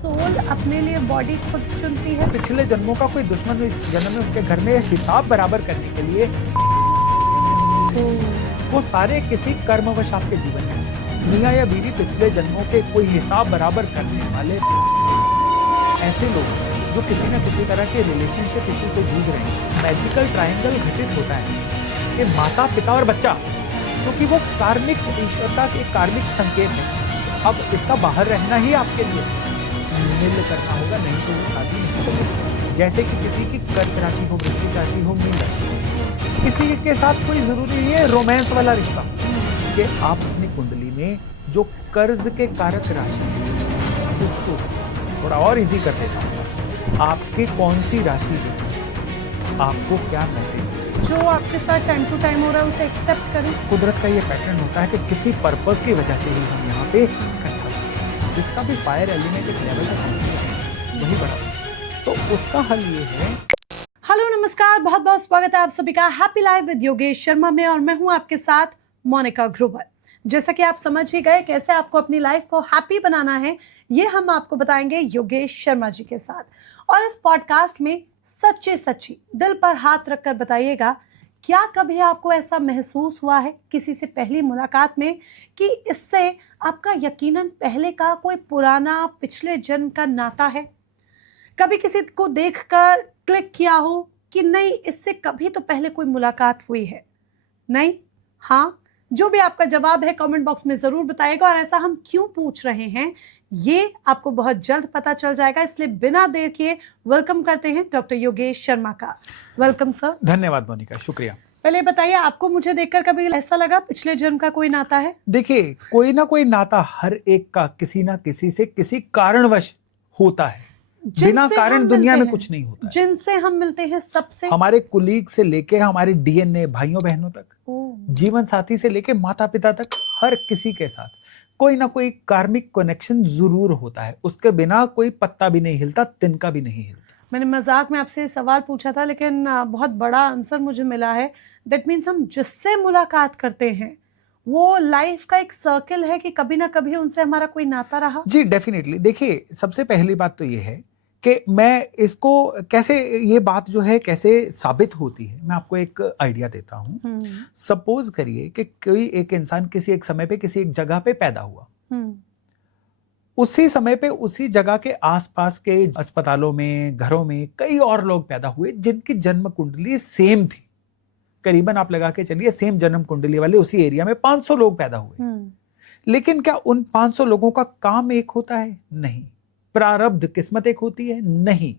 Soul अपने लिए body खुद चुनती है। पिछले जन्मों का कोई दुश्मन इस जन्म में उनके घर में हिसाब बराबर करने के लिए वो सारे किसी कर्मवश आपके जीवन में, मियां या बीवी पिछले जन्मों के कोई हिसाब बराबर करने वाले ऐसे लोग जो किसी न किसी तरह के रिलेशनशिप इश्यू से जूझ रहे हैं। मैजिकल ट्रायंगल घटित होता है कि माता पिता और बच्चा, क्योंकि वो कार्मिक ईश्वरता के कार्मिक संकेत है। अब इसका बाहर रहना ही आपके लिए मिल करना होगा, नहीं तो वो शादी नहीं चलेगी। जैसे कि किसी की कर्क राशि हो, वृश्चिक राशि हो, मीन राशि हो, किसी के साथ कोई जरूरी नहीं है रोमांस वाला रिश्ता कि आप अपनी कुंडली में जो कर्ज के कारक राशि है उसको थोड़ा और इजी कर देता हूँ। आपकी कौन सी राशि है, आपको क्या मैसेज जो आपके साथ टाइम टू टाइम हो रहा है उसे एक्सेप्ट करें। कुदरत का ये पैटर्न होता है कि किसी पर्पस की वजह से ही हम यहाँ पे इकट्ठा होते हैं। जिसका भी फायर एलिमेंट एक लेवल तक वही बड़ा, तो उसका हल ये है। हेलो नमस्कार, बहुत बहुत स्वागत है आप सभी का happy life with Yogesh Sharma में, और मैं हूं आपके साथ मोनिका ग्रोवर। जैसा कि आप समझ ही गए कैसे आपको अपनी लाइफ को हैप्पी बनाना है, ये हम आपको बताएंगे योगेश शर्मा जी के साथ। और इस पॉडकास्ट में सच्ची सच्ची दिल पर हाथ रखकर बताइएगा, क्या कभी आपको ऐसा महसूस हुआ है किसी से पहली मुलाकात में कि इससे आपका यकीनन पहले का कोई पुराना पिछले जन्म का नाता है? कभी किसी को देखकर क्लिक किया हो कि नहीं, इससे कभी तो पहले कोई मुलाकात हुई है? नहीं? हाँ? जो भी आपका जवाब है कमेंट बॉक्स में जरूर बताइएगा। और ऐसा हम क्यों पूछ रहे हैं ये आपको बहुत जल्द पता चल जाएगा, इसलिए बिना देर किए वेलकम करते हैं डॉक्टर योगेश शर्मा का। Welcome sir. धन्यवाद मोनिका, शुक्रिया। पहले बताइए, आपको मुझे देखकर कभी ऐसा लगा पिछले जन्म का कोई नाता है? देखिए, कोई ना कोई नाता हर एक का किसी ना किसी से किसी कारणवश होता है। बिना कारण दुनिया में कुछ नहीं होता है। जिनसे हम मिलते हैं सबसे, हमारे कुलीग से लेके हमारे डीएनए भाइयों बहनों तक, जीवन साथी से लेके माता पिता तक, हर किसी के साथ कोई ना कोई कार्मिक कनेक्शन जरूर होता है। उसके बिना कोई पत्ता भी नहीं हिलता, तिनका भी नहीं हिलता। मैंने मजाक में आपसे सवाल पूछा था, लेकिन बहुत बड़ा आंसर मुझे मिला है। दैट मीन्स हम जिससे मुलाकात करते हैं वो लाइफ का एक सर्कल है कि कभी ना कभी उनसे हमारा कोई नाता रहा। जी डेफिनेटली। देखिए, सबसे पहली बात तो ये है कि मैं इसको कैसे, ये बात जो है कैसे साबित होती है, मैं आपको एक आइडिया देता हूँ। सपोज करिए कि कोई एक इंसान किसी एक समय पे किसी एक जगह पे पैदा हुआ। उसी समय पे उसी जगह के आसपास के अस्पतालों में, घरों में कई और लोग पैदा हुए जिनकी जन्म कुंडली सेम थी। करीबन आप लगा के चलिए सेम जन्म कुंडली वाले उसी एरिया में 500 लोग पैदा हुए। लेकिन क्या उन 500 लोगों का काम एक होता है? नहीं। प्रारब्ध किस्मत एक होती है? नहीं।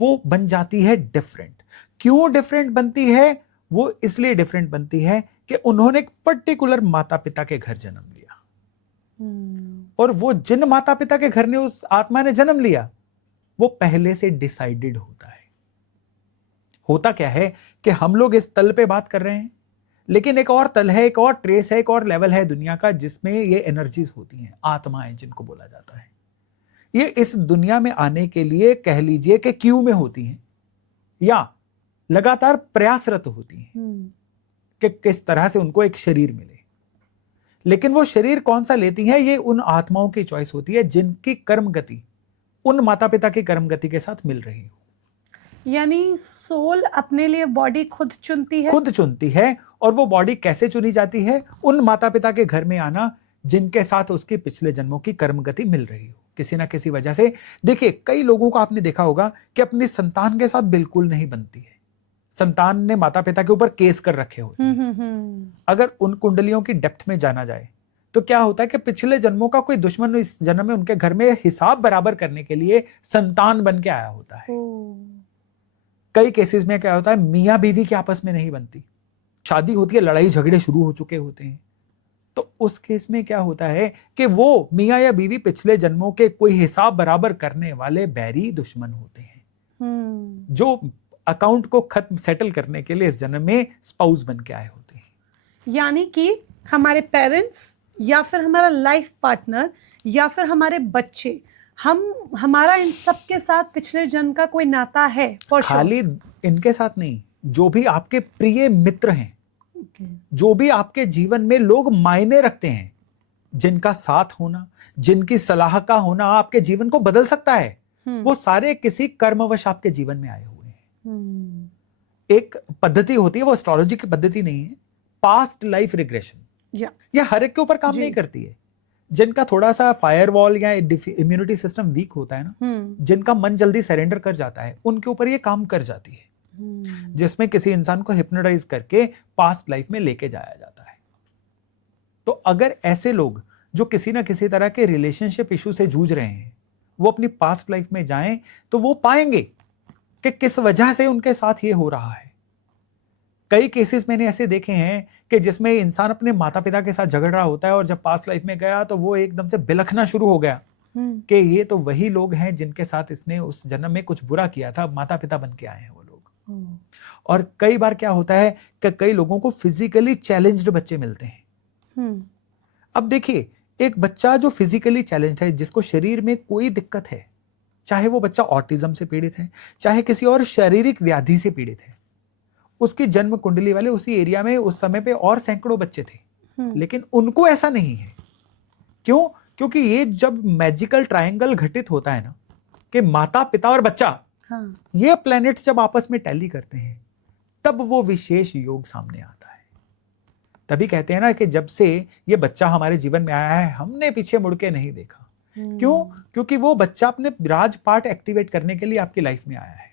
वो बन जाती है डिफरेंट। क्यों डिफरेंट बनती है? वो इसलिए डिफरेंट बनती है कि उन्होंने एक पर्टिकुलर माता पिता के घर जन्म लिया। और वो जिन माता पिता के घर ने उस आत्मा ने जन्म लिया, वो पहले से डिसाइडेड होता है। होता क्या है कि हम लोग इस तल पे बात कर रहे हैं, लेकिन एक और तल है, एक और ट्रेस है, एक और लेवल है दुनिया का जिसमें ये एनर्जीज होती हैं, आत्माएं जिनको बोला जाता है। ये इस दुनिया में आने के लिए कह लीजिए कि क्यू में होती हैं या लगातार प्रयासरत होती हैं कि किस तरह से उनको एक शरीर मिले। लेकिन वो शरीर कौन सा लेती हैं, ये उन आत्माओं की चॉइस होती है जिनकी कर्म गति उन माता पिता की कर्म गति के साथ मिल रही हो। यानी सोल अपने लिए बॉडी खुद चुनती है? खुद चुनती है। और वो बॉडी कैसे चुनी जाती है? उन माता पिता के घर में आना जिनके साथ उसकी पिछले जन्मों की कर्म गति मिल रही हो किसी ना किसी वजह से। देखिए, कई लोगों को आपने देखा होगा कि अपनी संतान के साथ बिल्कुल नहीं बनती है। संतान ने माता पिता के ऊपर केस कर रखे होते हैं। अगर उन कुंडलियों की डेप्थ में जाना जाए तो क्या होता है कि पिछले जन्मों का कोई दुश्मन इस जन्म में उनके घर में हिसाब बराबर करने के लिए संतान बन के आया होता है। कई केसेस में क्या होता है, मियां बीवी की आपस में नहीं बनती, शादी होती है, लड़ाई झगड़े शुरू हो चुके होते हैं। तो उस केस में क्या होता है कि वो मियां या बीवी पिछले जन्मों के कोई हिसाब बराबर करने वाले बैरी दुश्मन होते हैं, जो अकाउंट को खत्म सेटल करने के लिए इस जन्म में स्पाउस बन के आए होते हैं। यानी कि हमारे पेरेंट्स या फिर हमारा लाइफ पार्टनर या फिर हमारे बच्चे, हमारा इन सब के साथ पिछले जन्म का कोई नाता है। खाली इनके साथ नहीं, जो भी आपके प्रिय मित्र हैं, जो भी आपके जीवन में लोग मायने रखते हैं, जिनका साथ होना, जिनकी सलाह का होना आपके जीवन को बदल सकता है, वो सारे किसी कर्मवश आपके जीवन में आए हुए हैं। एक पद्धति होती है, वो एस्ट्रोलॉजी की पद्धति नहीं है, पास्ट लाइफ रिग्रेशन। ये हर एक के ऊपर काम नहीं करती है। जिनका थोड़ा सा फायरवॉल या इम्यूनिटी सिस्टम वीक होता है ना, जिनका मन जल्दी सरेंडर कर जाता है, उनके ऊपर ये काम कर जाती है, जिसमें किसी इंसान को हिप्नोटाइज करके पास्ट लाइफ में लेके जाया जाता है। तो अगर ऐसे लोग जो किसी ना किसी तरह के रिलेशनशिप इशू से जूझ रहे हैं, वो अपनी पास्ट लाइफ में जाएं तो वो पाएंगे कि किस वजह से उनके साथ ये हो रहा है। कई केसेस मैंने ऐसे देखे हैं कि जिसमें इंसान अपने माता पिता के साथ झगड़ रहा होता है और जब पास्ट लाइफ में गया तो वो एकदम से बिलखना शुरू हो गया कि ये तो वही लोग हैं जिनके साथ इसने उस जन्म में कुछ बुरा किया था, माता पिता बन के आए हैं वो लोग। और कई बार क्या होता है कि कई लोगों को फिजिकली चैलेंज्ड बच्चे मिलते हैं। अब देखिए, एक बच्चा जो फिजिकली चैलेंज्ड है, जिसको शरीर में कोई दिक्कत है, चाहे वो बच्चा ऑटिज्म से पीड़ित है, चाहे किसी और शारीरिक व्याधि से पीड़ित है, उसकी जन्म कुंडली वाले उसी एरिया में उस समय पे और सैकड़ों बच्चे थे, लेकिन उनको ऐसा नहीं है। क्यों? क्योंकि ये जब मैजिकल ट्रायंगल घटित होता है ना, कि माता पिता और बच्चा, ये प्लैनेट्स जब आपस में टैली करते हैं, तब वो विशेष योग सामने आता है। तभी कहते हैं ना कि जब से ये बच्चा हमारे जीवन में आया है, हमने पीछे मुड़ के नहीं देखा। क्यों? क्योंकि वो बच्चा अपने राजपाट एक्टिवेट करने के लिए आपकी लाइफ में आया है,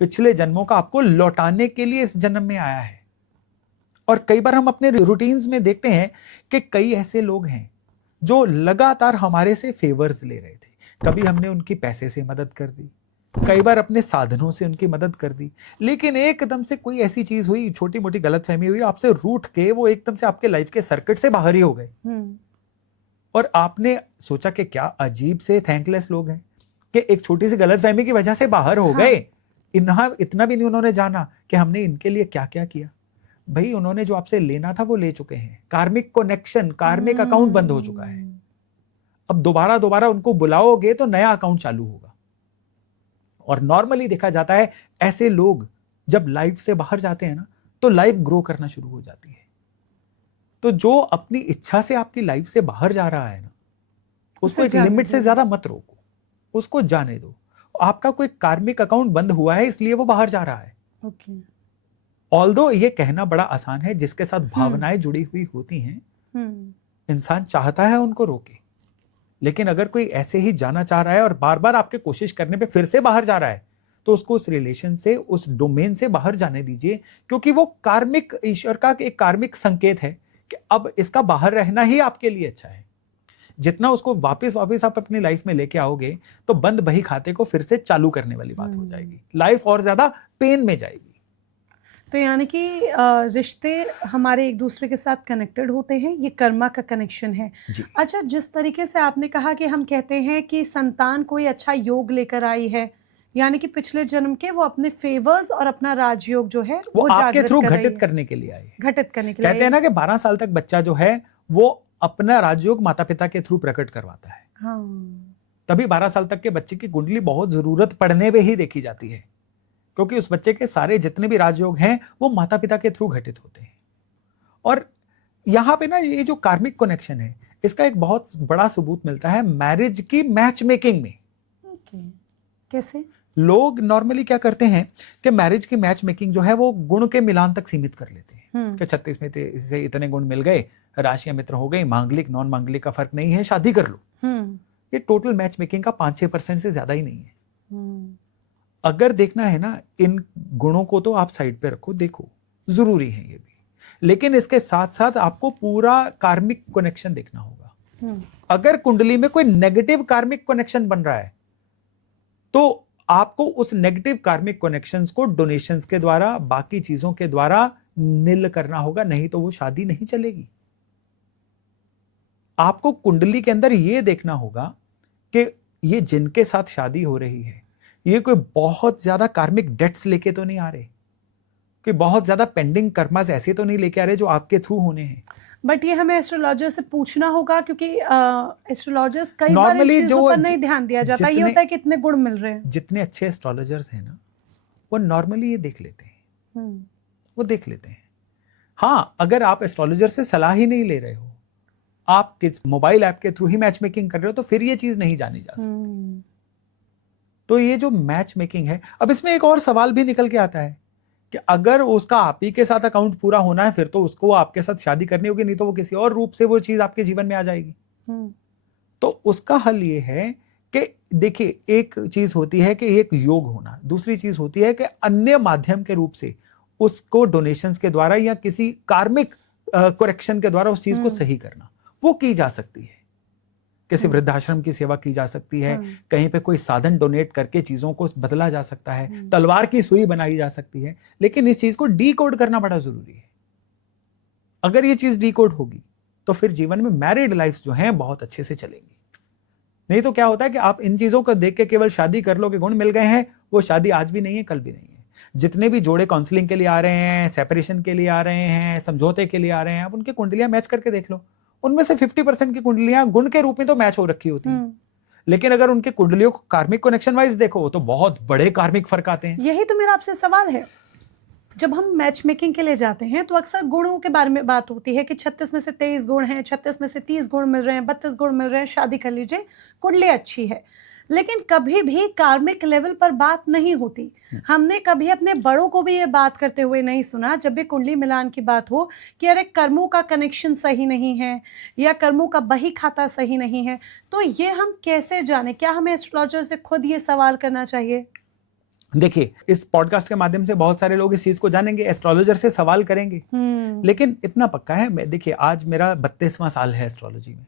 पिछले जन्मों का आपको लौटाने के लिए इस जन्म में आया है। और कई बार हम अपने रूटीन्स में देखते हैं कि कई ऐसे लोग हैं जो लगातार हमारे से फेवर्स ले रहे थे। कभी हमने उनकी पैसे से मदद कर दी, कई बार अपने साधनों से उनकी मदद कर दी, लेकिन एकदम से कोई ऐसी चीज हुई, छोटी मोटी गलतफहमी हुई, आपसे रूठ के वो एकदम से आपके लाइफ के सर्किट से बाहर ही हो गए। और आपने सोचा कि क्या अजीब से थैंकलेस लोग हैं कि एक छोटी सी गलतफहमी की वजह से बाहर हो गए। इतना भी नहीं उन्होंने जाना कि हमने इनके लिए क्या क्या किया। भाई, उन्होंने जो आपसे लेना था वो ले चुके हैं। कार्मिक कनेक्शन, कार्मिक अकाउंट बंद हो चुका है। अब दोबारा उनको बुलाओगे तो नया अकाउंट चालू होगा। और नॉर्मली देखा जाता है ऐसे लोग जब लाइफ से बाहर जाते हैं ना, तो लाइफ ग्रो करना शुरू हो जाती है। तो जो अपनी इच्छा से आपकी लाइफ से बाहर जा रहा है ना, उसको एक लिमिट से ज्यादा मत रोको, उसको जाने दो। आपका कोई कार्मिक अकाउंट बंद हुआ है, इसलिए वो बाहर जा रहा है। ऑल्दो ये कहना बड़ा आसान है, जिसके साथ भावनाएं जुड़ी हुई होती हैं, इंसान चाहता है उनको रोके। लेकिन अगर कोई ऐसे ही जाना चाह रहा है और बार बार आपके कोशिश करने पे फिर से बाहर जा रहा है, तो उसको उस रिलेशन से, उस डोमेन से बाहर जाने दीजिए, क्योंकि वो कार्मिक, ईश्वर का एक कार्मिक संकेत है कि अब इसका बाहर रहना ही आपके लिए अच्छा है। जितना उसको वापस आप अपनी लाइफ में लेके आओगे, तो बंद बही खाते को फिर से चालू करने वाली बात हो जाएगी, लाइफ और ज्यादा पेन में जाएगी। तो यानी कि रिश्ते हमारे एक दूसरे के साथ कनेक्टेड होते हैं, ये कर्मा का कनेक्शन है। अच्छा, जिस तरीके से आपने कहा कि हम कहते हैं कि संतान कोई अच्छा योग लेकर आई है, यानी कि पिछले जन्म के वो अपने फेवर्स और अपना राजयोग जो है वो आपके थ्रू घटित करने के लिए आई, घटित करने के लिए। कहते हैं ना कि 12 साल तक बच्चा जो है वो अपना राजयोग माता पिता के थ्रू प्रकट करवाता है। तभी 12 साल तक के बच्चे की कुंडली बहुत जरूरत पड़ने पे ही देखी जाती है, क्योंकि उस बच्चे के सारे जितने भी राजयोग हैं वो माता पिता के थ्रू घटित होते हैं। और यहाँ पे ना ये जो कार्मिक कनेक्शन है, इसका एक बहुत बड़ा सबूत मिलता है मैरिज की मैच मेकिंग में। कैसे? लोग नॉर्मली क्या करते हैं कि मैरिज की मैच मेकिंग जो है वो गुण के मिलान तक सीमित कर लेते हैं कि 36 में से इतने गुण मिल गए, राशियां मित्र हो गई, मांगलिक नॉन मांगलिक का फर्क नहीं है, शादी कर लो। ये टोटल मैच मेकिंग का 5-6% से ज्यादा ही नहीं है। अगर देखना है ना, इन गुणों को तो आप साइड पे रखो, देखो जरूरी है ये भी, लेकिन इसके साथ साथ आपको पूरा कार्मिक कनेक्शन देखना होगा। अगर कुंडली में कोई नेगेटिव कार्मिक कनेक्शन बन रहा है, तो आपको उस नेगेटिव कार्मिक कनेक्शंस को डोनेशंस के द्वारा, बाकी चीजों के द्वारा निल करना होगा, नहीं तो वो शादी नहीं चलेगी। आपको कुंडली के अंदर ये देखना होगा कि ये जिनके साथ शादी हो रही है, ये कोई बहुत ज्यादा कार्मिक डेट्स लेके तो नहीं आ रहे, कि बहुत ज्यादा पेंडिंग कर्मास ऐसे तो नहीं लेके आ रहे जो आपके थ्रू होने हैं। बट ये हमें एस्ट्रोलॉजर से पूछना होगा, क्योंकि एस्ट्रोलॉजर्स कई बार इस चीजों पर नहीं ध्यान दिया जाता। ये होता है कि इतने गुण मिल रहे हैं। जितने अच्छे एस्ट्रोलॉजर्स हैं ना, वो नॉर्मली ये देख लेते हैं, वो देख लेते हैं। हाँ, अगर आप एस्ट्रोलॉजर से सलाह ही नहीं ले रहे हो, आप किस मोबाइल ऐप के थ्रू ही मैच मेकिंग कर रहे हो तो फिर ये चीज नहीं जानी जा सकती। तो ये जो मैच मेकिंग है, अब इसमें एक और सवाल भी निकल के आता है कि अगर उसका आप ही के साथ अकाउंट पूरा होना है फिर तो उसको आपके साथ शादी करनी होगी, नहीं तो वो किसी और रूप से वो चीज आपके जीवन में आ जाएगी। तो उसका हल ये है कि देखिए, एक चीज होती है कि एक योग होना, दूसरी चीज होती है कि अन्य माध्यम के रूप से उसको डोनेशंस के द्वारा या किसी कार्मिक करेक्शन के द्वारा उस चीज को सही करना, वो की जा सकती है। किसी वृद्धाश्रम की सेवा की जा सकती है, कहीं पे कोई साधन डोनेट करके चीजों को बदला जा सकता है, तलवार की सुई बनाई जा सकती है, लेकिन इस चीज को डीकोड करना बड़ा जरूरी है। अगर ये चीज डीकोड होगी तो फिर जीवन में मैरिड लाइफ जो है बहुत अच्छे से चलेंगी। नहीं तो क्या होता है कि आप इन चीजों को देख के केवल शादी कर लो कि गुण मिल गए हैं, वो शादी आज भी नहीं है, कल भी नहीं है। जितने भी जोड़े काउंसलिंग के लिए आ रहे हैं, सेपरेशन के लिए आ रहे हैं, समझौते के लिए आ रहे हैं, आप उनकी कुंडलियां मैच करके देख लो। उनमें से 50% की कुंडलियां गुण के रूप में तो मैच हो रखी होती हैं, लेकिन अगर उनके कुंडलियों को कार्मिक कनेक्शन वाइज देखो तो बहुत बड़े कार्मिक फर्क आते हैं। यही तो मेरा आपसे सवाल है। जब हम मैच मेकिंग के लिए जाते हैं तो अक्सर गुणों के बारे में बात होती है कि 36 में से 23 गुण हैं, 36 में से 30 गुण मिल रहे हैं, 32 गुण मिल रहे हैं, शादी कर लीजिए, कुंडली अच्छी है। लेकिन कभी भी कार्मिक लेवल पर बात नहीं होती। हमने कभी अपने बड़ों को भी ये बात करते हुए नहीं सुना जब भी कुंडली मिलान की बात हो कि अरे कर्मों का कनेक्शन सही नहीं है या कर्मों का बही खाता सही नहीं है। तो ये हम कैसे जाने? क्या हमें एस्ट्रोलॉजर से खुद ये सवाल करना चाहिए? देखिए, इस पॉडकास्ट के माध्यम से बहुत सारे लोग इस चीज को जानेंगे, एस्ट्रोलॉजर से सवाल करेंगे, लेकिन इतना पक्का है, देखिए आज मेरा 32वां साल है एस्ट्रोलॉजी में,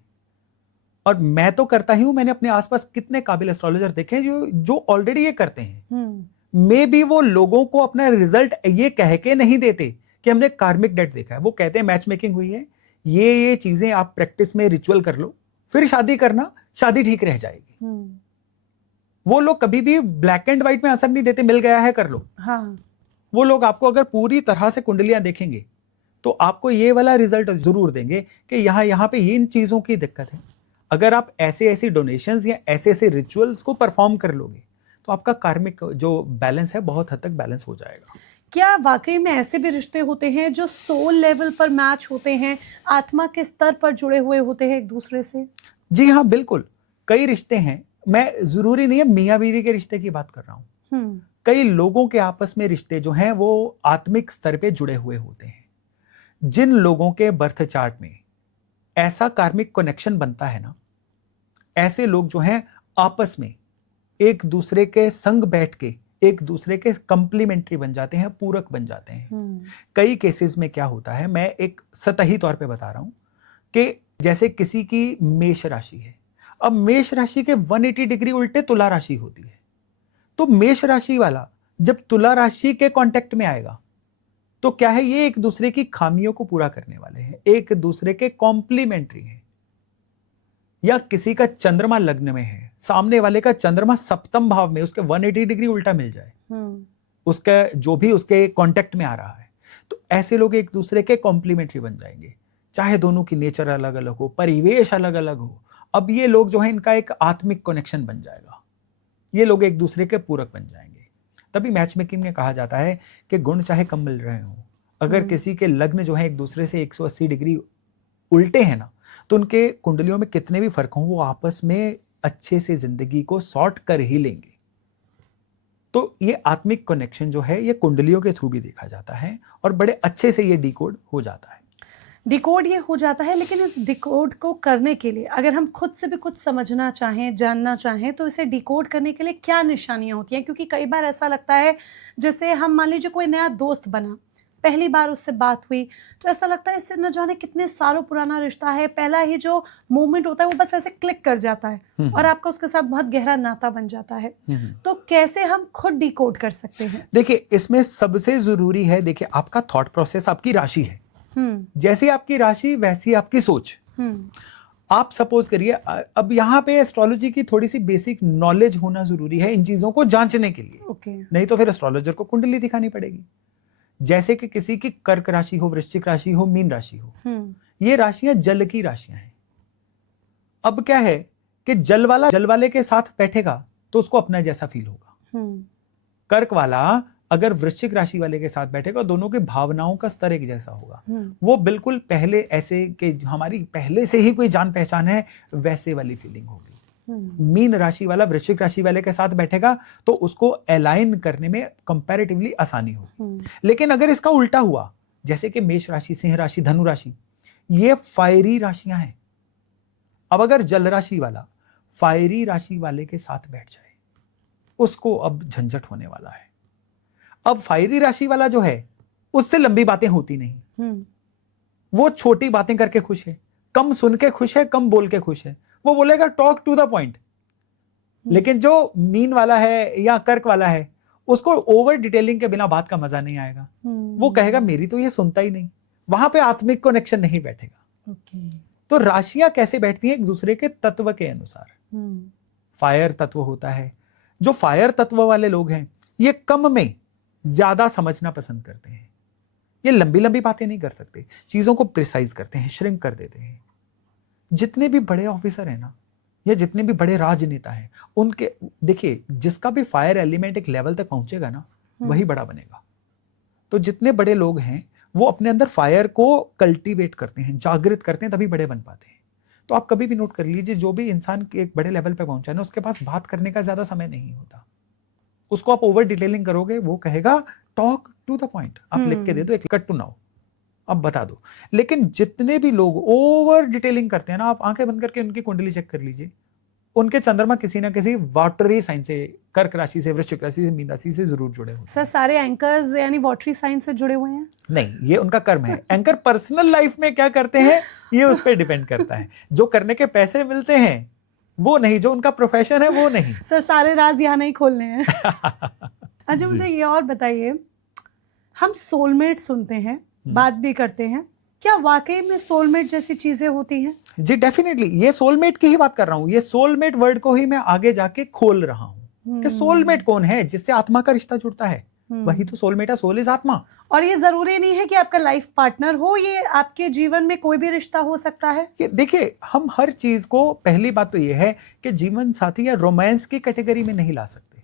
और मैं तो करता ही हूं। मैंने अपने आसपास कितने काबिल एस्ट्रोलॉजर देखे हैं जो ऑलरेडी ये करते हैं। मे भी वो लोगों को अपना रिजल्ट ये कह के नहीं देते कि हमने कार्मिक डेट देखा है, वो कहते हैं मैच मेकिंग हुई है, ये चीजें आप प्रैक्टिस में रिचुअल कर लो, फिर शादी करना, शादी ठीक रह जाएगी। वो लोग कभी भी ब्लैक एंड व्हाइट में असर नहीं देते, मिल गया है कर लो। हाँ। वो लोग आपको अगर पूरी तरह से कुंडलियां देखेंगे तो आपको ये वाला रिजल्ट जरूर देंगे कि यहाँ पे इन चीजों की दिक्कत है। अगर आप ऐसे डोनेशंस या ऐसे रिचुअल्स को परफॉर्म कर लोगे तो आपका कार्मिक जो बैलेंस है बहुत हद तक बैलेंस हो जाएगा। क्या वाकई में ऐसे भी रिश्ते होते हैं जो सोल लेवल पर मैच होते हैं, आत्मा के स्तर पर जुड़े हुए होते हैं एक दूसरे से? जी हाँ, बिल्कुल। कई रिश्ते हैं, मैं जरूरी नहीं है मियाँ बीवी के रिश्ते की बात कर रहा हूँ। कई लोगों के आपस में रिश्ते जो हैं वो आत्मिक स्तर पे जुड़े हुए होते हैं। जिन लोगों के बर्थ चार्ट में ऐसा कार्मिक कनेक्शन बनता है ना, ऐसे लोग जो हैं आपस में एक दूसरे के संग बैठ के एक दूसरे के कंप्लीमेंट्री बन जाते हैं, पूरक बन जाते हैं। कई केसेस में क्या होता है, मैं एक सतही तौर पे बता रहा हूं कि जैसे किसी की मेष राशि है, अब मेष राशि के 180 डिग्री उल्टे तुला राशि होती है, तो मेष राशि वाला जब तुला राशि के कांटेक्ट में आएगा तो क्या है, ये एक दूसरे की खामियों को पूरा करने वाले हैं, एक दूसरे के कॉम्प्लीमेंट्री हैं। या किसी का चंद्रमा लग्न में है, सामने वाले का चंद्रमा सप्तम भाव में, उसके 180 डिग्री उल्टा मिल जाए, उसका जो भी उसके कांटेक्ट में आ रहा है, तो ऐसे लोग एक दूसरे के कॉम्प्लीमेंट्री बन जाएंगे। चाहे दोनों की नेचर अलग अलग हो, परिवेश अलग अलग हो, अब ये लोग जो है इनका एक आत्मिक कनेक्शन बन जाएगा, ये लोग एक दूसरे के पूरक बन जाएंगे। तभी मैच मेकिंग में कहा जाता है कि गुण चाहे कम मिल रहे हो, अगर किसी के लग्न जो है एक दूसरे से 180 डिग्री उल्टे हैं ना, तो उनके कुंडलियों में कितने भी फर्क हों वो आपस में अच्छे से जिंदगी को सॉर्ट कर ही लेंगे। तो ये आत्मिक कनेक्शन जो है ये कुंडलियों के थ्रू भी देखा जाता है और बड़े अच्छे से ये डिकोड हो जाता है। डिकोड ये हो जाता है, लेकिन इस डिकोड को करने के लिए अगर हम खुद से भी कुछ समझना चाहें, जानना चाहें, तो इसे डिकोड करने के लिए क्या निशानियां होती हैं? क्योंकि कई बार ऐसा लगता है जैसे हम मान लीजिए कोई नया दोस्त बना, पहली बार उससे बात हुई तो ऐसा लगता है इससे न जाने कितने सालों पुराना रिश्ता है, पहला ही जो मोमेंट होता है वो बस ऐसे क्लिक कर जाता है और आपका उसके साथ बहुत गहरा नाता बन जाता है। तो कैसे हम खुद डिकोड कर सकते हैं? देखिए, इसमें सबसे जरूरी है, देखिए आपका थॉट प्रोसेस, आपकी राशि है, जैसी आपकी राशि वैसी आपकी सोच। आप सपोज करिए, अब यहाँ पे एस्ट्रोलॉजी की थोड़ी सी बेसिक नॉलेज होना जरूरी है इन चीजों को जांचने के लिए। नहीं तो फिर एस्ट्रोलॉजर को कुंडली दिखानी पड़ेगी। जैसे कि किसी की कर्क राशि हो, वृश्चिक राशि हो, मीन राशि हो, ये राशियां जल की राशियां हैं। अब क्या है कि जल वाले के साथ बैठेगा तो उसको अपना जैसा फील होगा, कर्क वाला अगर वृश्चिक राशि वाले के साथ बैठेगा, दोनों के भावनाओं का स्तर एक जैसा होगा। वो बिल्कुल पहले ऐसे कि हमारी पहले से ही कोई जान पहचान है, वैसे वाली फीलिंग होगी। मीन राशि वाला वृश्चिक राशि वाले के साथ बैठेगा तो उसको अलाइन करने में कंपैरेटिवली आसानी होगी। लेकिन अगर इसका उल्टा हुआ, जैसे कि मेष राशि, सिंह राशि, धनु राशि, ये फायरी राशियां हैं। अब अगर जल राशि वाला फायरी राशि वाले के साथ बैठ जाए, उसको अब झंझट होने वाला है। अब फायरी राशि वाला जो है, उससे लंबी बातें होती नहीं। वो छोटी बातें करके खुश है, कम सुन के खुश है, कम बोल के खुश है। वो बोलेगा टॉक टू द पॉइंट। लेकिन जो मीन वाला है या कर्क वाला है, उसको ओवर डिटेलिंग के बिना बात का मजा नहीं आएगा। वो कहेगा मेरी तो ये सुनता ही नहीं। वहां पे आत्मिक कनेक्शन नहीं बैठेगा। तो राशियां कैसे बैठती हैं? एक दूसरे के तत्व के अनुसार। फायर तत्व होता है, जो फायर तत्व वाले लोग हैं, ये कम में ज्यादा समझना पसंद करते हैं। ये लंबी लंबी बातें नहीं कर सकते, चीजों को प्रिसाइज करते हैं, श्रिंक कर देते हैं। जितने भी बड़े ऑफिसर हैं ना, या जितने भी बड़े राजनेता हैं, उनके देखिए, जिसका भी फायर एलिमेंट एक लेवल तक पहुंचेगा ना, वही बड़ा बनेगा। तो जितने बड़े लोग हैं, वो अपने अंदर फायर को कल्टीवेट करते हैं, जागृत करते हैं, तभी बड़े बन पाते हैं। तो आप कभी भी नोट कर लीजिए, जो भी इंसान एक बड़े लेवल पे पहुंचा है ना, उसके पास बात करने का ज्यादा समय नहीं होता। उसको आप ओवर डिटेलिंग करोगे, वो कहेगा टॉक टू द पॉइंट। आप लिख के दे दो, एक कट टू नाउ, अब बता दो। लेकिन जितने भी लोग ओवर डिटेलिंग करते हैं ना, आप आंखें बंद करके उनकी कुंडली चेक कर लीजिए, उनके चंद्रमा किसी ना किसी वाटरी साइन से, कर्क राशि से, वृश्चिक राशि से, मीन राशि से जरूर जुड़े हुए। सर, सारे एंकर्स यानी वाटरी साइन से जुड़े हुए हैं? नहीं, ये उनका कर्म है। एंकर पर्सनल लाइफ में क्या करते हैं, ये उस पर डिपेंड करता है। जो करने के पैसे मिलते हैं वो नहीं, जो उनका प्रोफेशन है वो नहीं। सर, सारे राज यहाँ नहीं खोलने हैं। अच्छा, मुझे ये और बताइए, हम सोलमेट सुनते हैं, बात भी करते हैं, क्या वाकई में सोलमेट जैसी चीजें होती हैं? जी डेफिनेटली, ये सोलमेट की ही बात कर रहा हूं। ये सोलमेट वर्ड को ही मैं आगे जाके खोल रहा हूं कि सोलमेट कौन है, जिससे आत्मा का रिश्ता जुड़ता है, वही तो सोलमेट है। सोल इज आत्मा। और ये जरूरी नहीं है कि आपका लाइफ पार्टनर हो, ये आपके जीवन में कोई भी रिश्ता हो सकता है। देखिए, हम हर चीज को, पहली बात तो ये है कि जीवन साथी या रोमांस की कैटेगरी में नहीं ला सकते।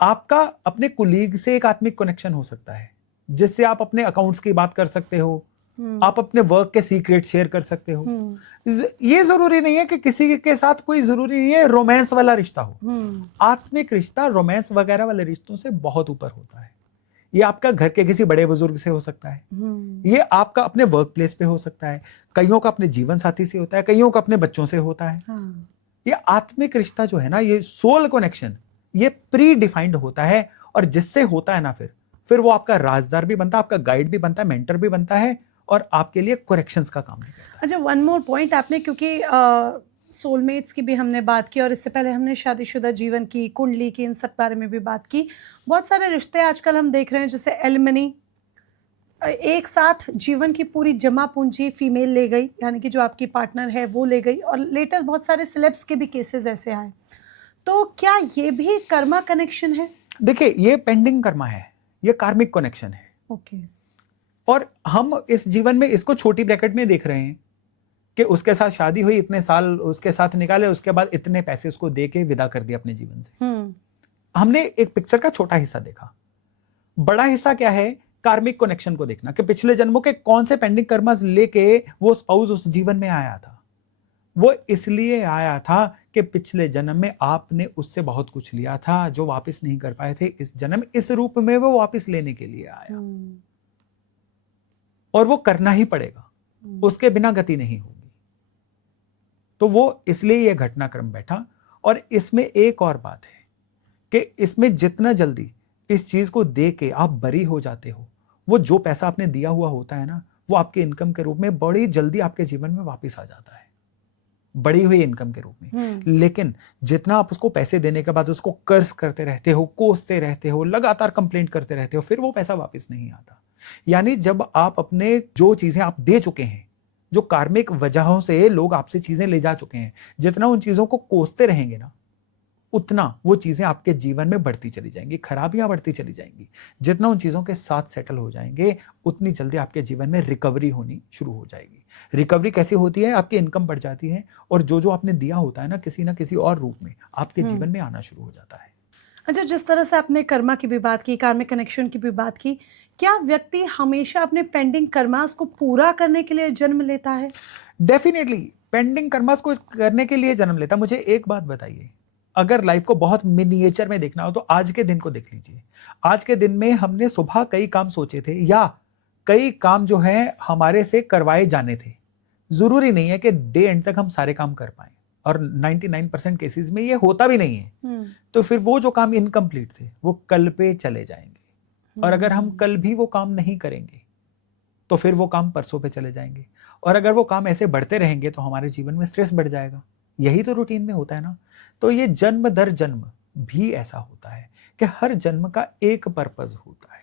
आपका अपने कुलीग से एक आत्मिक कनेक्शन हो सकता है, जिससे आप अपने अकाउंट्स की बात कर सकते हो, आप अपने वर्क के सीक्रेट शेयर कर सकते हो। ये जरूरी नहीं है कि किसी के साथ कोई जरूरी नहीं है रोमांस वाला रिश्ता हो। आत्मिक रिश्ता रोमांस वगैरह वाले रिश्तों से बहुत ऊपर होता है। ये आपका घर के किसी बड़े बुजुर्ग से हो सकता है, ये आपका अपने वर्क प्लेस पे हो सकता है, कईयों का अपने जीवन साथी से होता है, कईयों का अपने बच्चों से होता है। ये आत्मिक रिश्ता जो है ना, ये सोल कनेक्शन, ये प्री डिफाइंड होता है। और जिससे होता है ना, फिर वो आपका राजदार भी बनता है, आपका गाइड भी बनता है, मेंटर भी बनता है, और आपके लिए करेक्शंस का काम भी करता है। अच्छा, वन मोर पॉइंट आपने, क्योंकि सोलमेट्स की भी हमने बात की और इससे पहले हमने शादीशुदा जीवन की, कुंडली की, इन सब बारे में भी बात की। बहुत सारे रिश्ते आजकल हम देख रहे हैं, जैसे एलिमनी, एक साथ जीवन की पूरी जमा पूंजी फीमेल ले गई, यानी कि जो आपकी पार्टनर है वो ले गई। और लेटेस्ट बहुत सारे सेलेब्स के भी केसेस ऐसे आए। तो क्या ये भी कर्मा कनेक्शन है? देखिए, ये पेंडिंग कर्मा है, ये कार्मिक कनेक्शन है। ओके। और हम इस जीवन में इसको छोटी ब्रैकेट में देख रहे हैं कि उसके साथ शादी हुई, इतने साल उसके साथ निकाले, उसके बाद इतने पैसे उसको दे के विदा कर दिया अपने जीवन से। हमने एक पिक्चर का छोटा हिस्सा देखा। बड़ा हिस्सा क्या है? कार्मिक कनेक्शन को देखना, कि पिछले जन्मों के कौन से पेंडिंग कर्मस लेके वो स्पाउस उस जीवन में आया था। वो इसलिए आया था कि पिछले जन्म में आपने उससे बहुत कुछ लिया था जो वापस नहीं कर पाए थे। इस जन्म इस रूप में वो वापस लेने के लिए आया, और वो करना ही पड़ेगा, उसके बिना गति नहीं होगी। तो वो इसलिए ये घटनाक्रम बैठा। और इसमें एक और बात है कि इसमें जितना जल्दी इस चीज को दे के आप बरी हो जाते हो, वो जो पैसा आपने दिया हुआ होता है ना, वो आपके इनकम के रूप में बड़ी जल्दी आपके जीवन में वापस आ जाता है, बड़ी हुई इनकम के रूप में। लेकिन जितना आप उसको पैसे देने के बाद उसको कर्ज करते रहते हो, कोसते रहते हो, लगातार कंप्लेंट करते रहते हो, फिर वो पैसा वापस नहीं आता। यानी जब आप अपने जो चीजें आप दे चुके हैं, जो कार्मिक वजहों से लोग आपसे चीजें ले जा चुके हैं, जितना उन चीजों को कोसते रहेंगे ना, उतना वो चीजें आपके जीवन में बढ़ती चली जाएंगी, खराबियां बढ़ती चली जाएंगी। जितना उन चीजों के साथ सेटल हो जाएंगे, उतनी जल्दी आपके जीवन में रिकवरी होनी शुरू हो जाएगी। रिकवरी कैसी होती है? आपकी इनकम बढ़ जाती है, और जो जो आपने दिया होता है ना, किसी और रूप में आपके जीवन में आना शुरू हो जाता है। अच्छा, जिस तरह से आपने कर्मा की भी बात की, कार्मिक कनेक्शन की भी बात की, क्या व्यक्ति हमेशा अपने पेंडिंग कर्मास को पूरा करने के लिए जन्म लेता है? डेफिनेटली पेंडिंग कर्मास को करने के लिए जन्म लेता। मुझे एक बात बताइए, अगर लाइफ को बहुत मिनिएचर में देखना हो तो आज के दिन को देख लीजिए। आज के दिन में हमने सुबह कई काम सोचे थे या कई काम जो है हमारे से करवाए जाने थे। जरूरी नहीं है कि डे एंड तक हम सारे काम कर पाए, और 99% केसेस में ये होता भी नहीं है। तो फिर वो जो काम इनकम्प्लीट थे वो कल पे चले जाएंगे, और अगर हम कल भी वो काम नहीं करेंगे तो फिर वो काम परसों पे चले जाएंगे, और अगर वो काम ऐसे बढ़ते रहेंगे तो हमारे जीवन में स्ट्रेस बढ़ जाएगा। यही तो रूटीन में होता है ना। तो ये जन्म दर जन्म भी ऐसा होता है कि हर जन्म का एक पर्पस होता है।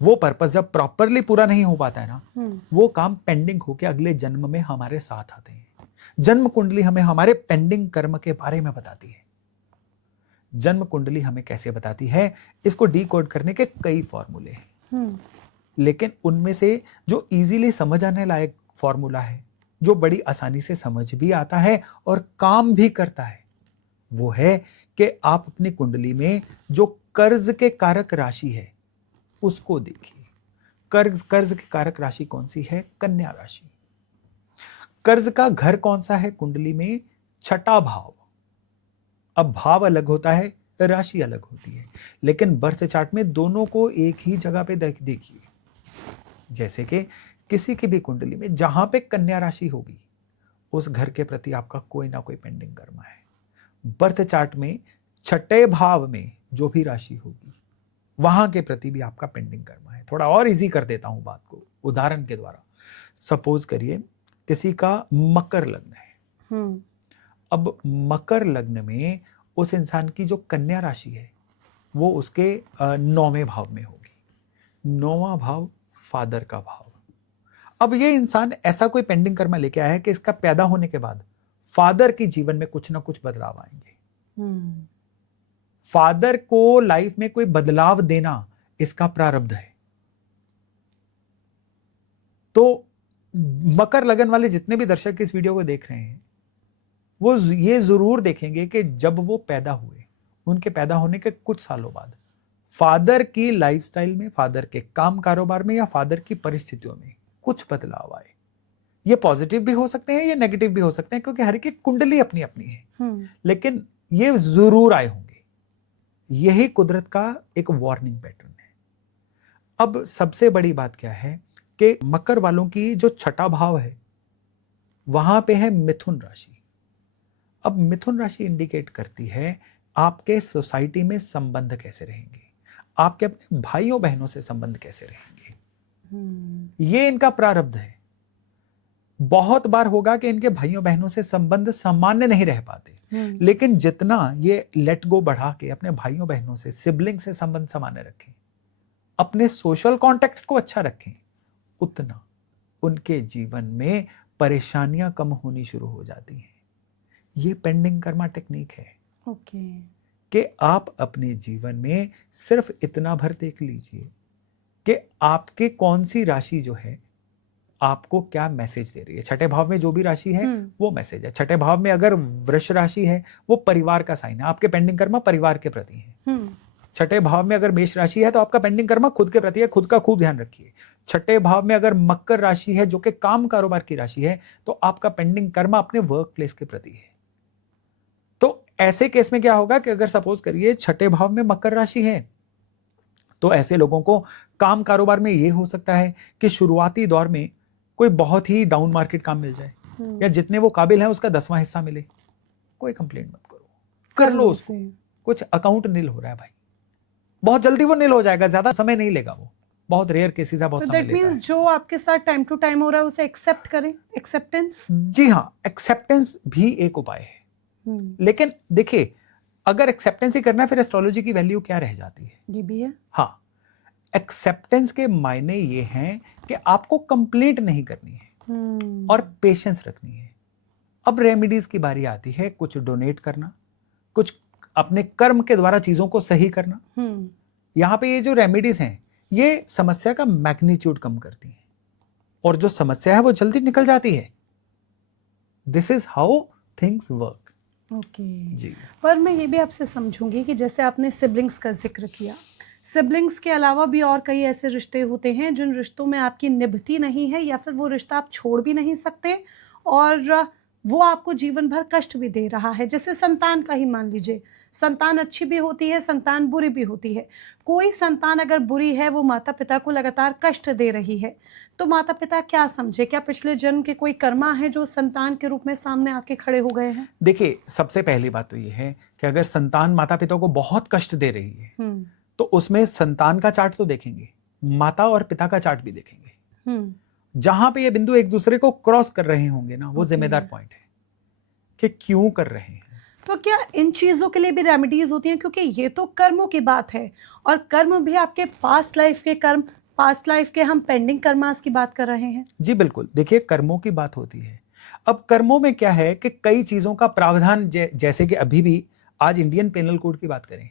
वो पर्पस जब प्रॉपरली पूरा नहीं हो पाता है ना, वो काम पेंडिंग होके अगले जन्म में हमारे साथ आते हैं। जन्म कुंडली हमें हमारे पेंडिंग कर्म के बारे में बताती है। जन्म कुंडली हमें कैसे बताती है, इसको डीकोड करने के कई फॉर्मूले हैं, लेकिन उनमें से जो इजीली समझ आने लायक फॉर्मूला है, जो बड़ी आसानी से समझ भी आता है और काम भी करता है, वो है कि आप अपनी कुंडली में जो कर्ज के कारक राशि है उसको देखिए। कर्ज की कारक राशि कौन सी है? कन्या राशि। कर्ज का घर कौन सा है कुंडली में? छठा भाव। अब भाव अलग होता है, राशि अलग होती है, लेकिन बर्थ चार्ट में दोनों को एक ही जगह पे देखिए। जैसे कि किसी की भी कुंडली में जहां पे कन्या राशि होगी उस घर के प्रति आपका कोई ना कोई पेंडिंग कर्म है। बर्थ चार्ट में छठे भाव में जो भी राशि होगी वहां के प्रति भी आपका पेंडिंग कर्म है। थोड़ा और इजी कर देता हूं बात को उदाहरण के द्वारा। सपोज करिए किसी का मकर लग्न है। अब मकर लग्न में उस इंसान की जो कन्या राशि है वो उसके 9वें भाव में होगी। 9वां भाव फादर का भाव। अब ये इंसान ऐसा कोई पेंडिंग कर्म लेके आया है कि इसका पैदा होने के बाद फादर के जीवन में कुछ ना कुछ बदलाव आएंगे। फादर को लाइफ में कोई बदलाव देना इसका प्रारब्ध है। तो मकर लगन वाले जितने भी दर्शक इस वीडियो को देख रहे हैं वो ये जरूर देखेंगे कि जब वो पैदा हुए, उनके पैदा होने के कुछ सालों बाद फादर की लाइफस्टाइल में, फादर के काम कारोबार में या फादर की परिस्थितियों में कुछ बदलाव आए। ये पॉजिटिव भी हो सकते हैं, ये नेगेटिव भी हो सकते हैं, क्योंकि हर एक कुंडली अपनी अपनी है, लेकिन ये जरूर आए होंगे। यही कुदरत का एक वार्निंग पैटर्न है। अब सबसे बड़ी बात क्या है कि मकर वालों की जो छठा भाव है वहां पे है मिथुन राशि। अब मिथुन राशि इंडिकेट करती है आपके सोसाइटी में संबंध कैसे रहेंगे, आपके अपने भाइयों बहनों से संबंध कैसे रहेंगे। ये इनका प्रारब्ध है। बहुत बार होगा कि इनके भाइयों बहनों से संबंध सामान्य नहीं रह पाते, लेकिन जितना ये लेट गो बढ़ा के अपने भाइयों बहनों से, सिबलिंग से संबंध सामान्य रखें, अपने सोशल कॉन्टेक्स्ट को अच्छा रखें, उतना उनके जीवन में परेशानियां कम होनी शुरू हो जाती हैं। ये पेंडिंग कर्मा टेक्निक है। कि आप अपने जीवन में सिर्फ इतना भर देख लीजिए कि आपके कौन सी राशि जो है आपको क्या मैसेज दे रही है। छठे भाव में जो भी राशि है वो मैसेज है। छठे भाव में अगर वृष राशि है वो परिवार का साइन है, आपके पेंडिंग कर्मा परिवार के प्रति है। छठे भाव में अगर मेष राशि है तो आपका पेंडिंग कर्मा खुद के प्रति है, खुद का खूब ध्यान रखिए। छठे भाव में अगर मकर राशि है जो कि काम कारोबार की राशि है तो आपका पेंडिंग कर्मा अपने वर्क प्लेस के प्रति है। तो ऐसे केस में क्या होगा कि अगर सपोज करिए छठे भाव में मकर राशि है तो ऐसे लोगों को काम कारोबार में ये हो सकता है कि शुरुआती दौर में कोई बहुत ही डाउन मार्केट काम मिल जाए, या जितने वो काबिल है उसका 10वां हिस्सा मिले। कोई कंप्लेंट मत करो, कर लो उसको। कुछ अकाउंट नील हो रहा है भाई, बहुत जल्दी वो नील हो जाएगा, ज्यादा समय नहीं लेगा, वो बहुत रेयर केसेस है, बहुत समय लेता है। जो आपके साथ टाइम टू टाइम हो रहा है उसे एक्सेप्ट करें। एक्सेप्टेंस, जी हाँ, एक्सेप्टेंस भी एक उपाय है। लेकिन देखिए अगर एक्सेप्टेंस ही करना है फिर एस्ट्रोलॉजी की वैल्यू क्या रह जाती है? ये भी है। हाँ, एक्सेप्टेंस के मायने ये हैं कि आपको कंप्लेंट नहीं करनी है और पेशेंस रखनी है। अब रेमेडीज की बारी आती है, कुछ डोनेट करना, कुछ अपने कर्म के द्वारा चीजों को सही करना। यहां पे ये जो रेमेडीज हैं ये समस्या का मैग्नीट्यूड कम करती हैं और जो समस्या है वो जल्दी निकल जाती है। This is how things work. Okay. जी। पर मैं ये भी आपसे समझूंगी कि जैसे आपने सिबलिंग्स का जिक्र किया, सिबलिंग्स के अलावा भी और कई ऐसे रिश्ते होते हैं जिन रिश्तों में आपकी निभती नहीं है, या फिर वो रिश्ता आप छोड़ भी नहीं सकते और वो आपको जीवन भर कष्ट भी दे रहा है। जैसे संतान का ही मान लीजिए, संतान अच्छी भी होती है, संतान बुरी भी होती है। कोई संतान अगर बुरी है, वो माता पिता को लगातार कष्ट दे रही है, तो माता पिता क्या समझे? क्या पिछले जन्म के कोई कर्मा है जो संतान के रूप में सामने आके खड़े हो गए हैं? देखिए, सबसे पहली बात तो ये है कि अगर संतान माता पिता को बहुत कष्ट दे रही है तो उसमें संतान का चार्ट तो देखेंगे, माता और पिता का चार्ट भी देखेंगे। जहां पे ये बिंदु एक दूसरे को क्रॉस कर रहे होंगे ना, वो जिम्मेदार पॉइंट है कि क्यों कर रहे हैं। तो क्या इन चीजों के लिए भी रेमेडीज होती हैं? क्योंकि ये तो कर्मों की बात है, और कर्म भी आपके पास्ट लाइफ के कर्म, पास्ट लाइफ के हम पेंडिंग कर्मास की बात कर रहे हैं। जी बिल्कुल, देखिए कर्मों की बात होती है। अब कर्मों में क्या है कि कई चीजों का प्रावधान, जैसे कि अभी भी आज इंडियन पेनल कोड की बात करें,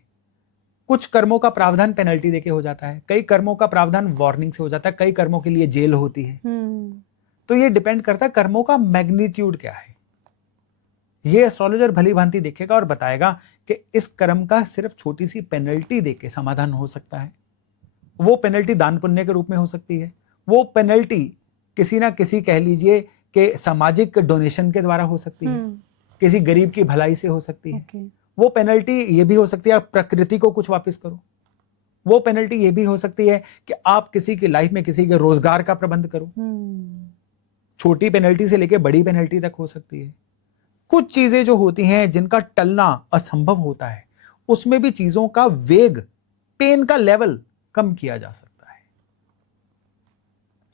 कुछ कर्मों का प्रावधान पेनल्टी देके हो जाता है, कई कर्मों का प्रावधान वार्निंग से हो जाता है, कई कर्मों के लिए जेल होती है। तो ये डिपेंड करता है कर्मों का मैग्नीट्यूड क्या है। ये एस्ट्रोलॉजर भली भांति देखेगा और बताएगा कि इस कर्म का सिर्फ छोटी सी पेनल्टी देके समाधान हो सकता है। वो पेनल्टी दान पुण्य के रूप में हो सकती है, वो पेनल्टी किसी ना किसी, कह लीजिए कि सामाजिक डोनेशन के द्वारा हो सकती है, किसी गरीब की भलाई से हो सकती है। वो पेनल्टी ये भी हो सकती है आप प्रकृति को कुछ वापस करो। वो पेनल्टी ये भी हो सकती है कि आप किसी की लाइफ में किसी के रोजगार का प्रबंध करो। छोटी पेनल्टी से लेकर बड़ी पेनल्टी तक हो सकती है। कुछ चीजें जो होती हैं जिनका टलना असंभव होता है, उसमें भी चीजों का वेग, पेन का लेवल कम किया जा सकता है।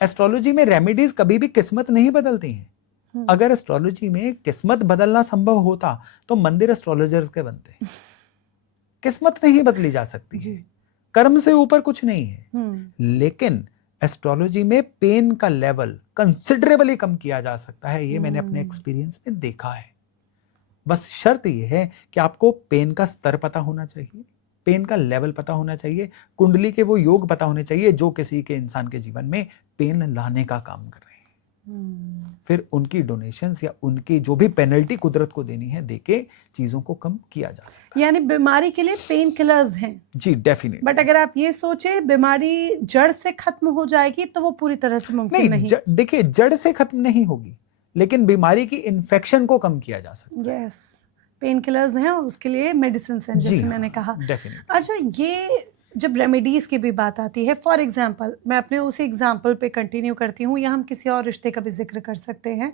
एस्ट्रोलॉजी में रेमेडीज कभी भी किस्मत नहीं बदलती हैं। अगर एस्ट्रोलॉजी में किस्मत बदलना संभव होता तो मंदिर एस्ट्रोलॉजर्स के बनते। किस्मत नहीं बदली जा सकती है, कर्म से ऊपर कुछ नहीं है, लेकिन एस्ट्रोलॉजी में पेन का लेवल कंसिडरेबली कम किया जा सकता है। ये मैंने अपने एक्सपीरियंस में देखा है। बस शर्त यह है कि आपको पेन का स्तर पता होना चाहिए, पेन का लेवल पता होना चाहिए, कुंडली के वो योग पता होने चाहिए जो किसी के इंसान के जीवन में पेन लाने का काम कर रहे हैं। फिर उनकी डोनेशंस या उनकी जो भी पेनल्टी कुदरत को देनी है देके चीजों को कम किया जा सकता है। यानी बीमारी के लिए पेन किलर्स हैं। जी डेफिनेट। बट अगर आप ये सोचे बीमारी जड़ से खत्म हो जाएगी तो वो पूरी तरह से मुमकिन नहीं। देखिए जड़ से खत्म नहीं होगी, लेकिन बीमारी की इन्फेक्शन को कम किया जा सकता है। यस, पेन किलर्स हैं और उसके लिए मेडिसिन हैं, जैसे मैंने कहा। डेफिनेट। अच्छा, ये जब रेमेडीज की भी बात आती है, फॉर एग्जांपल मैं अपने उसी एग्जांपल पे कंटिन्यू करती हूँ, या हम किसी और रिश्ते का भी जिक्र कर सकते हैं।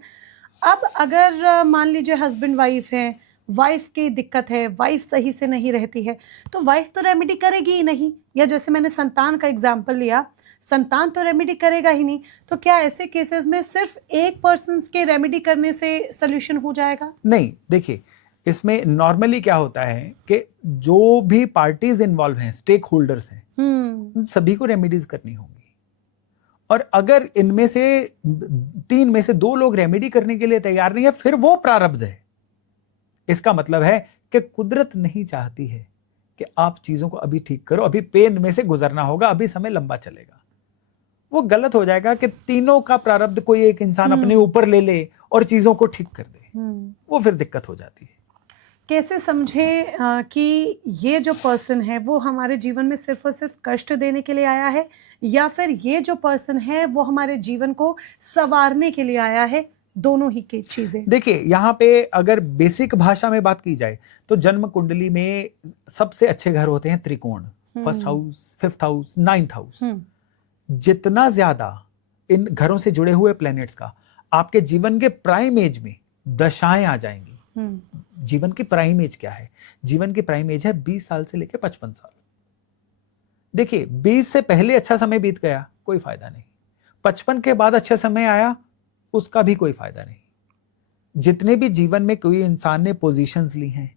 अब अगर मान लीजिए हस्बैंड वाइफ हैं, वाइफ की दिक्कत है, वाइफ सही से नहीं रहती है, तो वाइफ तो रेमेडी करेगी ही नहीं। या जैसे मैंने संतान का एग्जाम्पल लिया, संतान तो रेमेडी करेगा ही नहीं। तो क्या ऐसे केसेस में सिर्फ एक पर्सन के रेमेडी करने से सोल्यूशन हो जाएगा? नहीं, देखिए इसमें नॉर्मली क्या होता है कि जो भी पार्टीज इन्वॉल्व हैं, स्टेक होल्डर्स हैं, उन सभी को रेमेडीज करनी होगी। और अगर इनमें से 3 में से 2 लोग रेमेडी करने के लिए तैयार नहीं है, फिर वो प्रारब्ध है। इसका मतलब है कि कुदरत नहीं चाहती है कि आप चीजों को अभी ठीक करो, अभी पेन में से गुजरना होगा, अभी समय लंबा चलेगा। वो गलत हो जाएगा कि तीनों का प्रारब्ध कोई एक इंसान अपने ऊपर ले ले और चीजों को ठीक कर दे, वो फिर दिक्कत हो जाती है। कैसे समझे कि ये जो पर्सन है वो हमारे जीवन में सिर्फ और सिर्फ कष्ट देने के लिए आया है, या फिर ये जो पर्सन है वो हमारे जीवन को संवारने के लिए आया है? दोनों ही की चीजें। देखिए यहाँ पे अगर बेसिक भाषा में बात की जाए तो जन्म कुंडली में सबसे अच्छे घर होते हैं त्रिकोण, first house, 5th house, 9th house. जितना ज्यादा इन घरों से जुड़े हुए प्लैनेट्स का आपके जीवन के प्राइम एज में दशाएं आ जाएंगी। जीवन की प्राइम एज क्या है? जीवन की प्राइम एज है 20 साल से लेकर 55 साल। देखिए 20 से पहले अच्छा समय बीत गया, कोई फायदा नहीं। 55 के बाद अच्छा समय आया, उसका भी कोई फायदा नहीं। जितने भी जीवन में कोई इंसान ने पोजीशंस ली हैं,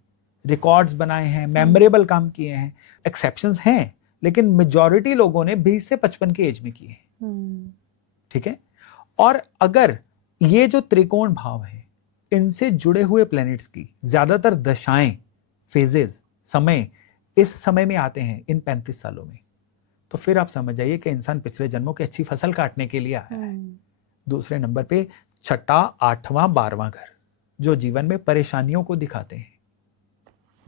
रिकॉर्ड्स बनाए हैं, मेमोरेबल काम किए हैं, एक्सेप्शंस हैं, लेकिन मेजॉरिटी लोगों ने 20 से 55 की एज में किए हैं। ठीक है। और अगर ये जो त्रिकोण भाव है, इनसे जुड़े हुए प्लैनेट्स की ज्यादातर दशाएं, फेजेस, समय इस समय में आते हैं इन 35 सालों में, तो फिर आप समझ जाइए कि इंसान पिछले जन्मों की अच्छी फसल काटने के लिए आया है। दूसरे नंबर पे 6ठा, 8वां, 12वां घर जो जीवन में परेशानियों को दिखाते हैं,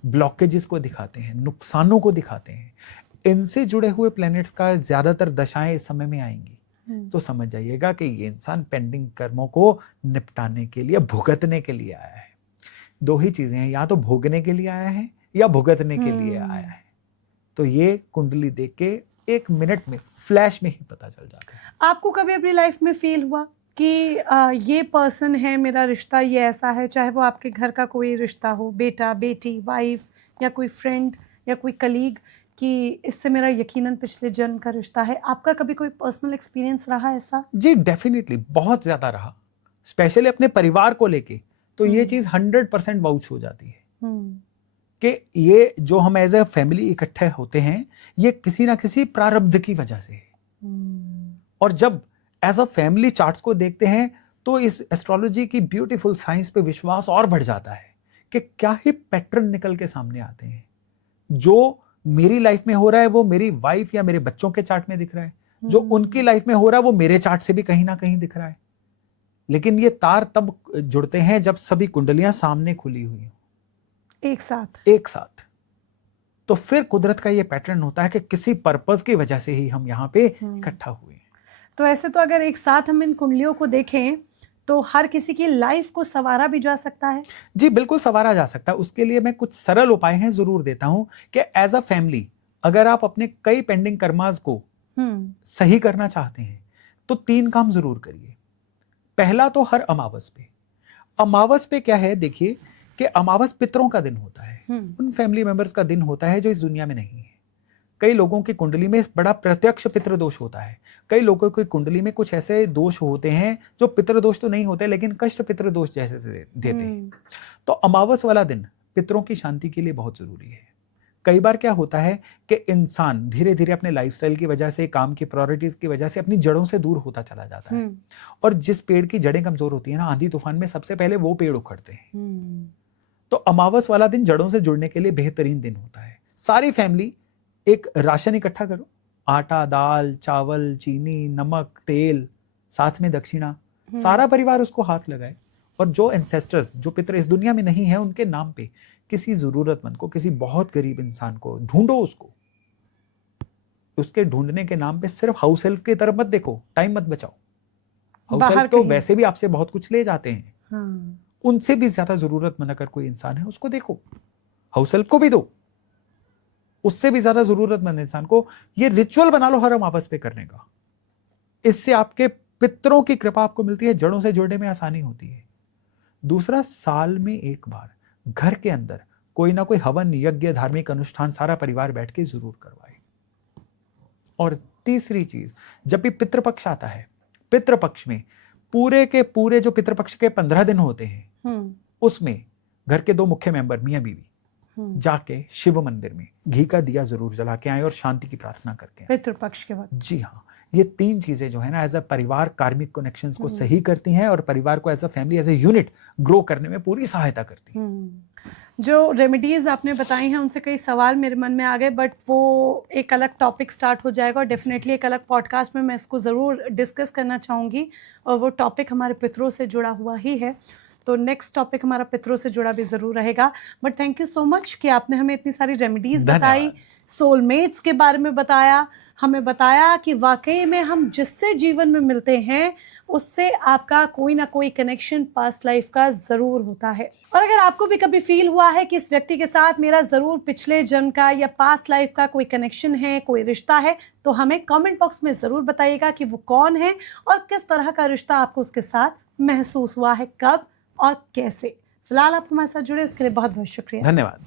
ब्लॉकेजेस को दिखाते हैं, नुकसानों को दिखाते हैं, इनसे जुड़े हुए प्लैनेट्स का ज्यादातर दशाएं इस समय में आएंगी। तो समझ जाइएगा कि ये इंसान पेंडिंग कर्मों को निपटाने के लिए, भुगतने के लिए आया है। दो ही चीजें हैं, या तो भोगने के लिए आया है या भुगतने के लिए आया है। तो ये कुंडली देख के 1 मिनट में, फ्लैश में ही पता चल जाता है। आपको कभी अपनी लाइफ में फील हुआ कि ये पर्सन है, मेरा रिश्ता ये ऐसा है, चाहे वो आपके घर का कोई रिश्ता हो, बेटा बेटी, वाइफ, या कोई फ्रेंड या कोई कलीग, कि इससे मेरा यकीनन पिछले जन्म का रिश्ता है? आपका कभी कोई पर्सनल एक्सपीरियंस रहा ऐसा? जी डेफिनेटली, बहुत ज्यादा रहा, स्पेशली अपने परिवार को लेके। तो ये चीज 100% वाउच हो जाती है कि ये जो हम एज ए फैमिली इकट्ठे होते हैं, ये किसी ना किसी प्रारब्ध की वजह से है। और जब एज अ फैमिली चार्ट्स को देखते हैं तो इस एस्ट्रोलॉजी की ब्यूटीफुल साइंस पे विश्वास और बढ़ जाता है कि क्या ही पैटर्न निकल के सामने आते हैं। जो मेरी लाइफ में हो रहा है वो मेरी वाइफ या मेरे बच्चों के चार्ट में दिख रहा है, जो उनकी लाइफ में हो रहा है वो मेरे चार्ट से भी कहीं ना कहीं दिख रहा है। लेकिन ये तार तब जुड़ते हैं जब सभी कुंडलियां सामने खुली हुई हो, एक साथ। तो फिर कुदरत का ये पैटर्न होता है कि किसी पर्पस की वजह से ही हम यहाँ पे इकट्ठा हुए हैं। तो ऐसे तो अगर एक साथ हम इन कुंडलियों को देखें तो हर किसी की लाइफ को संवारा भी जा सकता है? जी बिल्कुल संवारा जा सकता है। उसके लिए मैं कुछ सरल उपाय हैं जरूर देता हूं कि एज अ फैमिली अगर आप अपने कई पेंडिंग कर्मास को सही करना चाहते हैं तो 3 काम जरूर करिए। पहला तो हर अमावस पे क्या है, देखिए कि अमावस पितरों का दिन होता है, उन फैमिली मेंबर्स का दिन होता है जो इस दुनिया में नहीं है। कई लोगों की कुंडली में बड़ा प्रत्यक्ष पितृ दोष होता है, कई लोगों की कुंडली में कुछ ऐसे दोष होते हैं जो पितृ दोष तो नहीं होते लेकिन कष्ट पितृ दोष जैसे देते हैं। तो अमावस वाला दिन पितरों की शांति के लिए बहुत जरूरी है। कई बार क्या होता है कि इंसान धीरे धीरे अपने लाइफस्टाइल की वजह से, काम की प्रायोरिटीज की वजह से अपनी जड़ों से दूर होता चला जाता है। और जिस पेड़ की जड़ें कमजोर होती है ना, आंधी तूफान में सबसे पहले वो पेड़ उखड़ते हैं। तो अमावस वाला दिन जड़ों से जुड़ने के लिए बेहतरीन दिन होता है। सारी फैमिली एक राशन इकट्ठा करो, आटा, दाल, चावल, चीनी, नमक, तेल, साथ में दक्षिणा, सारा परिवार उसको हाथ लगाए। और जो एंसेस्टर्स, जो पितर इस दुनिया में नहीं है, उनके नाम पे किसी जरूरतमंद को, किसी बहुत गरीब इंसान को ढूंढो, उसके ढूंढने के नाम पे सिर्फ हाउस हेल्प की तरफ मत देखो, टाइम मत बचाओ। हाउस हेल्प तो वैसे भी आपसे बहुत कुछ ले जाते हैं। उनसे भी ज्यादा जरूरतमंद अगर कोई इंसान है उसको देखो, हाउस हेल्प को भी दो, उससे भी ज्यादा जरूरतमंद इंसान को। ये रिचुअल बना लो हर अमावस पे करने का। इससे आपके पितरों की कृपा आपको मिलती है, जड़ों से जुड़ने में आसानी होती है। दूसरा, साल में एक बार घर के अंदर कोई ना कोई हवन, यज्ञ, धार्मिक अनुष्ठान सारा परिवार बैठ के जरूर करवाए। और तीसरी चीज, जब भी पितृपक्ष आता है, पितृपक्ष में पूरे के पूरे जो पितृपक्ष के 15 दिन होते हैं, उसमें घर के 2 मुख्य मेंबर मियां बीवी जाके शिव मंदिर में घी का दिया जरूर जला के आए और शांति की प्रार्थना करके आए पितृपक्ष के वक्त। जी हाँ, ये 3 चीजें जो है ना एज अ परिवार कार्मिक कनेक्शंस को सही करती हैं और परिवार को as a family, as a unit grow करने में पूरी सहायता करती हैं। जो रेमेडीज आपने बताई हैं उनसे कई सवाल मेरे मन में आ गए, बट वो एक अलग टॉपिक स्टार्ट हो जाएगा और डेफिनेटली एक अलग पॉडकास्ट में मैं इसको ज़रूर डिस्कस करना चाहूँगी। और वो टॉपिक हमारे पितरों से जुड़ा हुआ ही है, तो नेक्स्ट टॉपिक हमारा पितरों से जुड़ा भी ज़रूर रहेगा। But thank you so much कि आपने हमें इतनी सारी रेमेडीज़ बताई, सोलमेट्स के बारे में बताया, हमें बताया कि वाकई में हम जिससे जीवन में मिलते हैं उससे आपका कोई ना कोई कनेक्शन पास्ट लाइफ का ज़रूर होता है। और अगर आपको भी कभी फील हुआ है कि इस व्यक्ति के साथ मेरा ज़रूर पिछले जन्म का या पास्ट लाइफ का कोई कनेक्शन है, कोई रिश्ता है, तो हमें कमेंट बॉक्स में ज़रूर बताइएगा कि वो कौन है और किस तरह का रिश्ता आपको उसके साथ महसूस हुआ है, कब और कैसे। फिलहाल आप हमारे साथ जुड़े उसके लिए बहुत बहुत शुक्रिया। धन्यवाद।